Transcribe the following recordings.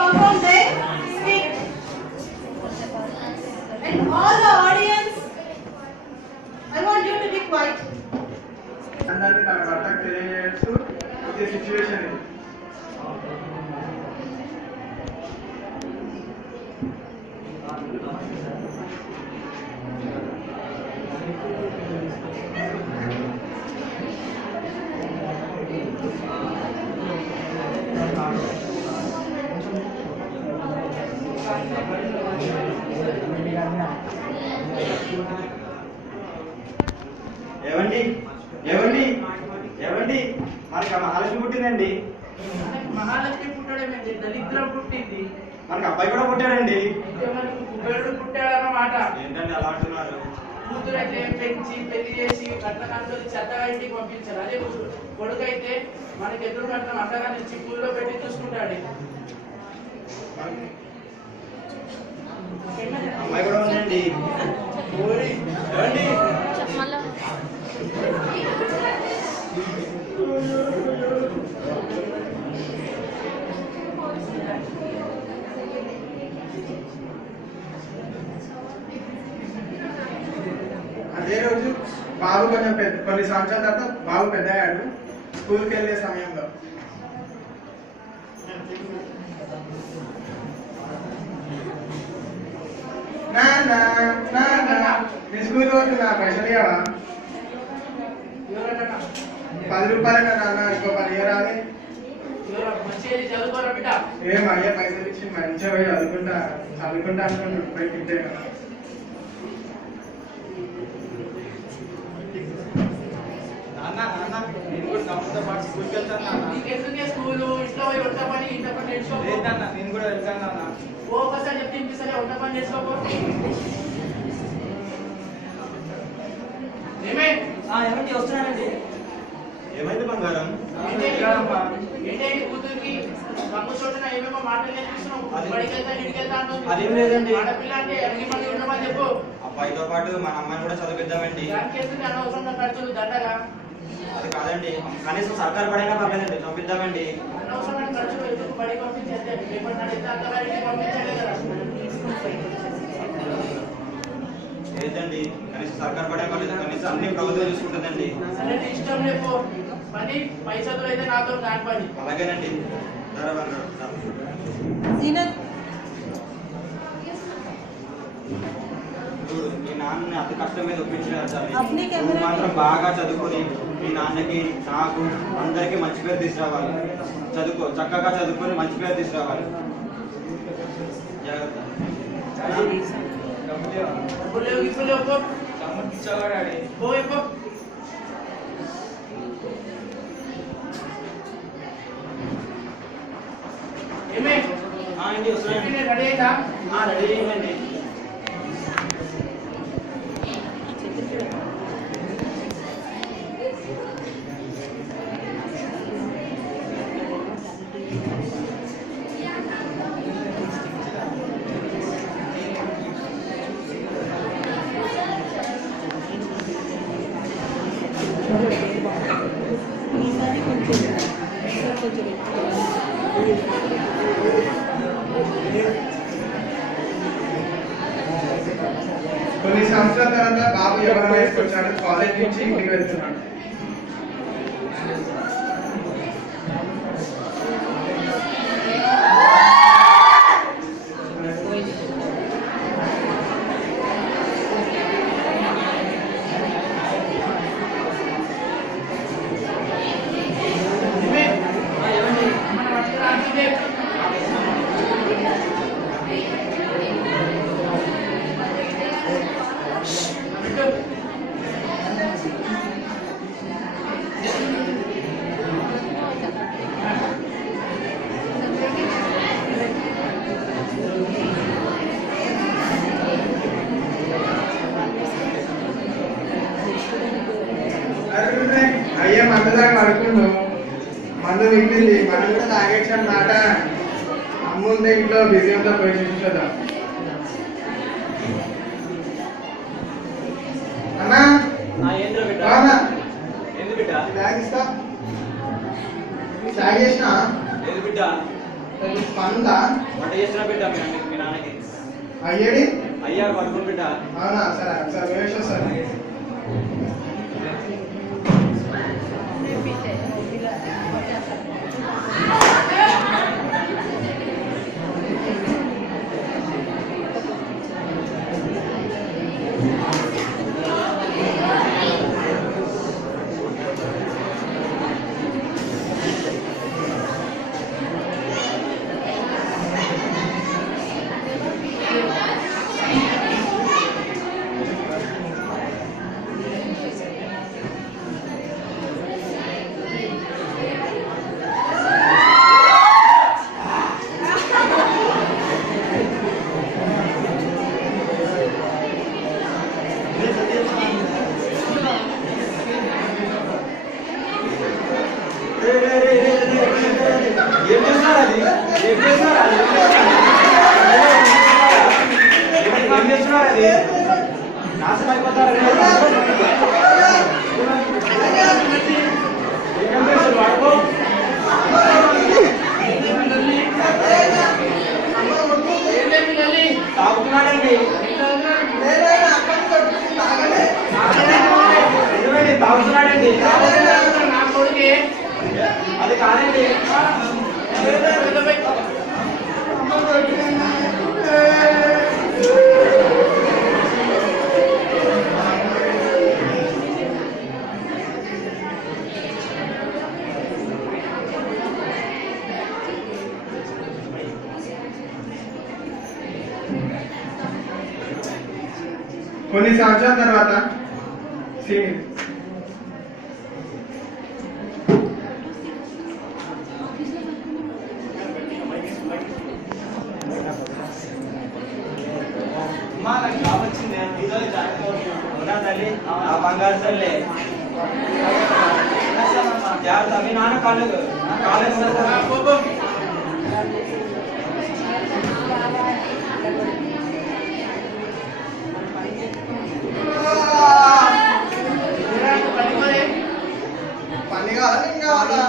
perform their skit. And all the audience, I want you to be quiet. అందరినీ తన భర్తకు తెలియజేస్తూ ఇది సిచ్యువేషన్ ఇది. ఏవండి ఏవండి ఏవండి మనకి మహాలక్ష్మి పుట్టిందండి. మహాలక్ష్మి పుట్టడమేంటి? దరిద్రం పుట్టింది. మనకి అబ్బాయి కూడా పుట్టాడండి. మనకు కుబేరుడు పుట్టాడన్నమాట. ఏంటండి అలా అంటున్నారు? కూతురైతే పెంచి పెళ్లి చేసి కట్న కానుకలు చెత్తగా ఇంటికి పంపించారు. అదే కొడుకైతే మనకి ఎదురు కట్నం అత్తగా నుంచి పూల్లో పెట్టి చూసుకుంటాడు. అమ్మాయి కూడా ఉందండి. ఏవండి అదే రోజు బాబు కొంచెం కొన్ని సంవత్సరాల తర్వాత బాబు పెద్దయ్యాడు. స్కూల్కి వెళ్ళే సమయంలో నీ స్కూల్ పోతున్నా పైసలు ఇవ్వవా? 10 రూపాయలు నాన్న, ఇంకో 10 ఇవ్వరాదే. చదువుకోరా బిడ్డ. ఏం అయ్యే పైసలు ఇచ్చి మంచిగా పోయి చదువుకుంటా అనుకుంటా పోయి తింటే కదా. నీకెందుకే స్కూలు? ఇంట్లో పోయి వంట పని ఇంత పని నేర్చుకో. నేను కూడా వెళ్తాను నాన్న. ఒకసారి చెప్తే ఇంటిసరి వంట పని నేర్చుకోపో. ఏమండి వస్తున్నానండి. ఏమైంది బంగారం? ఏంటంటే కూతురికి రంగు చోటున ఏమేమో మాటలు నేర్పిస్తున్నావు. బడికి వెళ్తా ఇంటికి వెళ్తా అంటుంది. అదేం లేదండి. ఆడపిల్ల అంటే ఎన్ని మంది ఉండమని చెప్పు. అబ్బాయితో పాటు మన అమ్మాయిని కూడా చదివిద్దామండి. దానికి ఎందుకు అనవసరంగా ఖర్చులు దండగా? అది కాదండి, కనీసం సర్కారు పడైనా పర్లేదండి, పంపిద్దామండి. అనవసరమైన ఖర్చులు ఎందుకు బడి పంపించేస్తే పేపర్ నడిస్తే అంతవరకు పంపించలే కదా. లేదండి, కనీసం సర్కారు పడైనా పర్లేదు, కనీసం అన్ని ప్రభుత్వం చూసుకుంటుందండి. సరే నీ ఇష్టం లేపు. పని పైసలు అయితే నాతో దాని పని. అలాగేనండి. మీ నాన్నని అతి కష్టం మీద ఒప్పించినారు సార్. నువ్వు మాత్రం బాగా చదువుకొని మీ నాన్నకి నాకు అందరికీ మంచి పేరు తీసుకురావాలి. చక్కగా చదువుకొని మంచి పేరు తీసుకురావాలి. జాగ్రత్త. రెడీ అయిందండి. కొన్ని సంవత్సరాల తర్వాత బాబు ఎవరి వయసుకు వచ్చాడు. కాలేజ్ నుంచి ఇంటికి వెళ్తున్నాడు. అయ్యే మందులాగా పడుకుండు. మందు మిగిలింది, మనం కూడా తాగేచ్చు అన్నమాట. అమ్మ ఉందే ఇంట్లో బిజీ ఉందా, పోయి చూసేదా. అన్నా ఏంది బిడ్డ? బ్యాగ్ ఇస్తా. బ్యాగ్ చేసిన లేదు బిడ్డ. పందా వంట చేస్తున్నా బిడ్డ మీ నాన్నకి. అయ్యేడి అయ్యా పడుకుని బిడ్డ. అవునా సరే సరే వేసా సార్. ఏం చేస్తున్నారు అది? ఏం చేస్తున్నారు అది? ఏం చేస్తున్నారు అది? నాశనం అయిపోతారు. ఏం చేస్తున్నారు వాడుకో? తాగుతున్నాడండి. తాగుతున్నాడండి. నా కొడుకే అది కాదండి. కొన్ని సంవత్సరాల తర్వాత సీనియర్ అమ్మా నాకు జాబ్ వచ్చింది. ఈరోజు జాగ్రత్త తల్లి. ఆ బంగారు తల్లి జాగ్రత్త. మీ నాన్న కాలేదు పని కావాలా నేను కావాలా?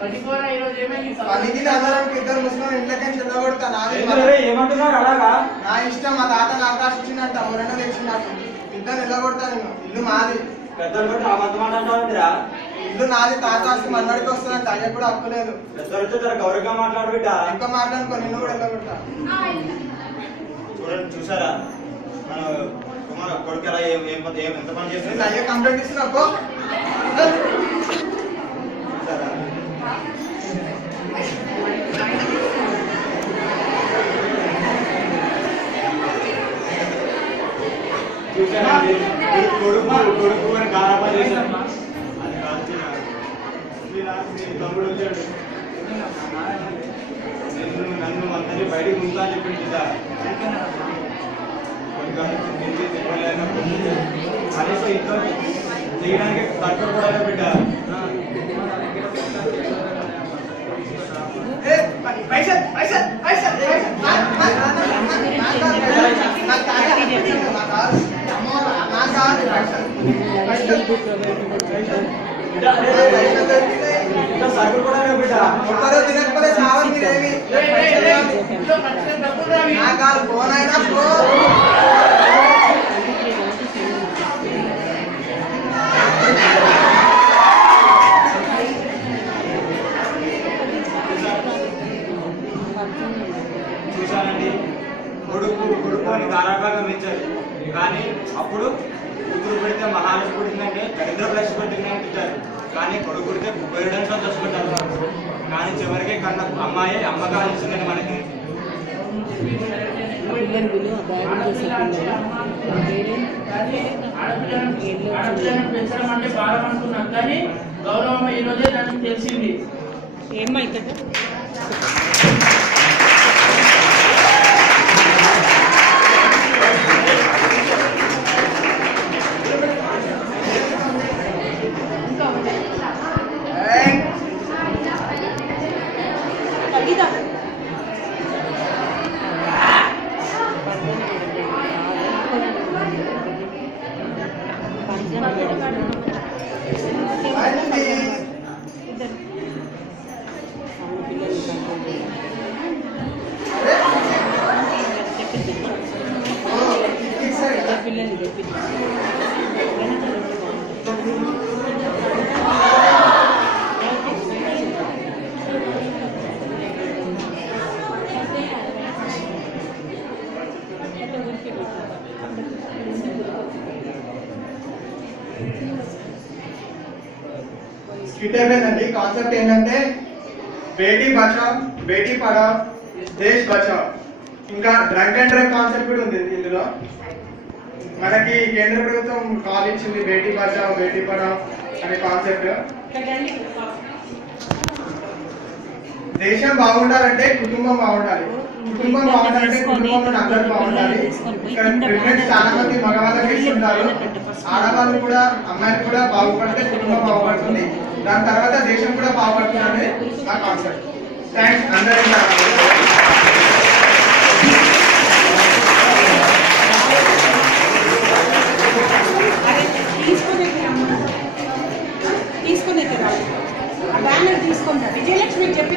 పడిపోరా ఈరోజు ఏమైంది? పనికి అందరం ఇద్దరు ముస్లిం ఇంట్లోకి చెల్లగొడతా. ఏమంటున్నారు అలాగా? నా ఇష్టం. మా తాత నాకు రాసి ఇచ్చిందంట, ఎవరైనా తెచ్చిందంట. ఇద్దరు నిలబడతా నేను. ఇల్లు మాది. పెద్దలు కూడా ఆ మంత మాట అంటారా? ఇల్లు నాది. తాత ఆస్తి మనవాడికి వస్తుందంట. అయ్యే కూడా హక్కులేదు. పెద్దలతో జర గౌరవంగా మాట్లాడు బిడ్డ. ఇంకా మాట్లాడుకో, నిన్ను కూడా నిలబడతా. చూడండి చూసారా మన కుమార్ కొడుకు ఎలా ఎంత పని చేస్తుంది? అయ్యే కంప్లైంట్ ఇస్తున్నా. చూసారా? చూసానండి. కొడుకు అని గారాబా చేశాను. అది కాదు మీ తమ్ముడు వచ్చాడు. నన్ను అందరినీ బయటికి ముందా అని చెప్పింది కదా. కనీసం ఇంట్లో చేయడానికి తక్కువ కూడా బిడ్డ. పైసలు పైసలు పైసలు సరుకులు కూడా బిడ్డ. ఒక్కరో తినకపోతే సావని మీరేమి నా కాదు. ఫోన్ అయినా పో. చూశానండి. కొడుకు అని గారాబాగా మెచ్చారు. కానీ అప్పుడు కూతురు పెడితే మహాలక్ష్మి పుట్టిందంటే దరిద్రపు లక్ష్మి పుట్టిందని అంటారు. కానీ కొడుకు పుడితే పోయడానికి సంతోషపడ్డారు. కానీ చివరికి కన్న అమ్మాయి అమ్మగా అనిపిస్తుందండి మనకి. ఆడపిల్లను పెంచడం అంటే భారం అనుకున్నాం, కానీ గౌరవం ఈ రోజే నాకు తెలిసింది. ఏమైతుంది? స్కిట్ అయిపోయిందండి. కాన్సెప్ట్ ఏంటంటే బేటీ బచావ్ బేటీ పడావ్ దేశ్ బచావ్. ఇంకా డ్రంక్ అండ్ డ్రైవ్ కాన్సెప్ట్ కూడా ఉంది ఇందులో. మనకి కేంద్ర ప్రభుత్వం కాల్ ఇచ్చింది బేటీ బచావ్ బేటీ పడావ్ అనే కాన్సెప్ట్. దేశం బాగుండాలంటే కుటుంబం బాగుండాలి, కుటుంబం బాగుండాలంటే కుటుంబంలో అందరూ బాగుండాలి. ఇక్కడ ప్రిఫరెన్స్ చాలా మంది మగవాళ్ళకి ఇస్తుంటారు. ఆడవాళ్ళు కూడా అమ్మాయిలు కూడా బాగుపడితే కుటుంబం బాగుపడుతుంది, దాని తర్వాత దేశం కూడా బాగుపడుతుంది అనేది ఆ కాన్సెప్ట్. థ్యాంక్స్ అందరికీ. తీసుకునే ఆ బ్యానర్ తీసుకుంటా విజయలక్ష్మి చెప్పి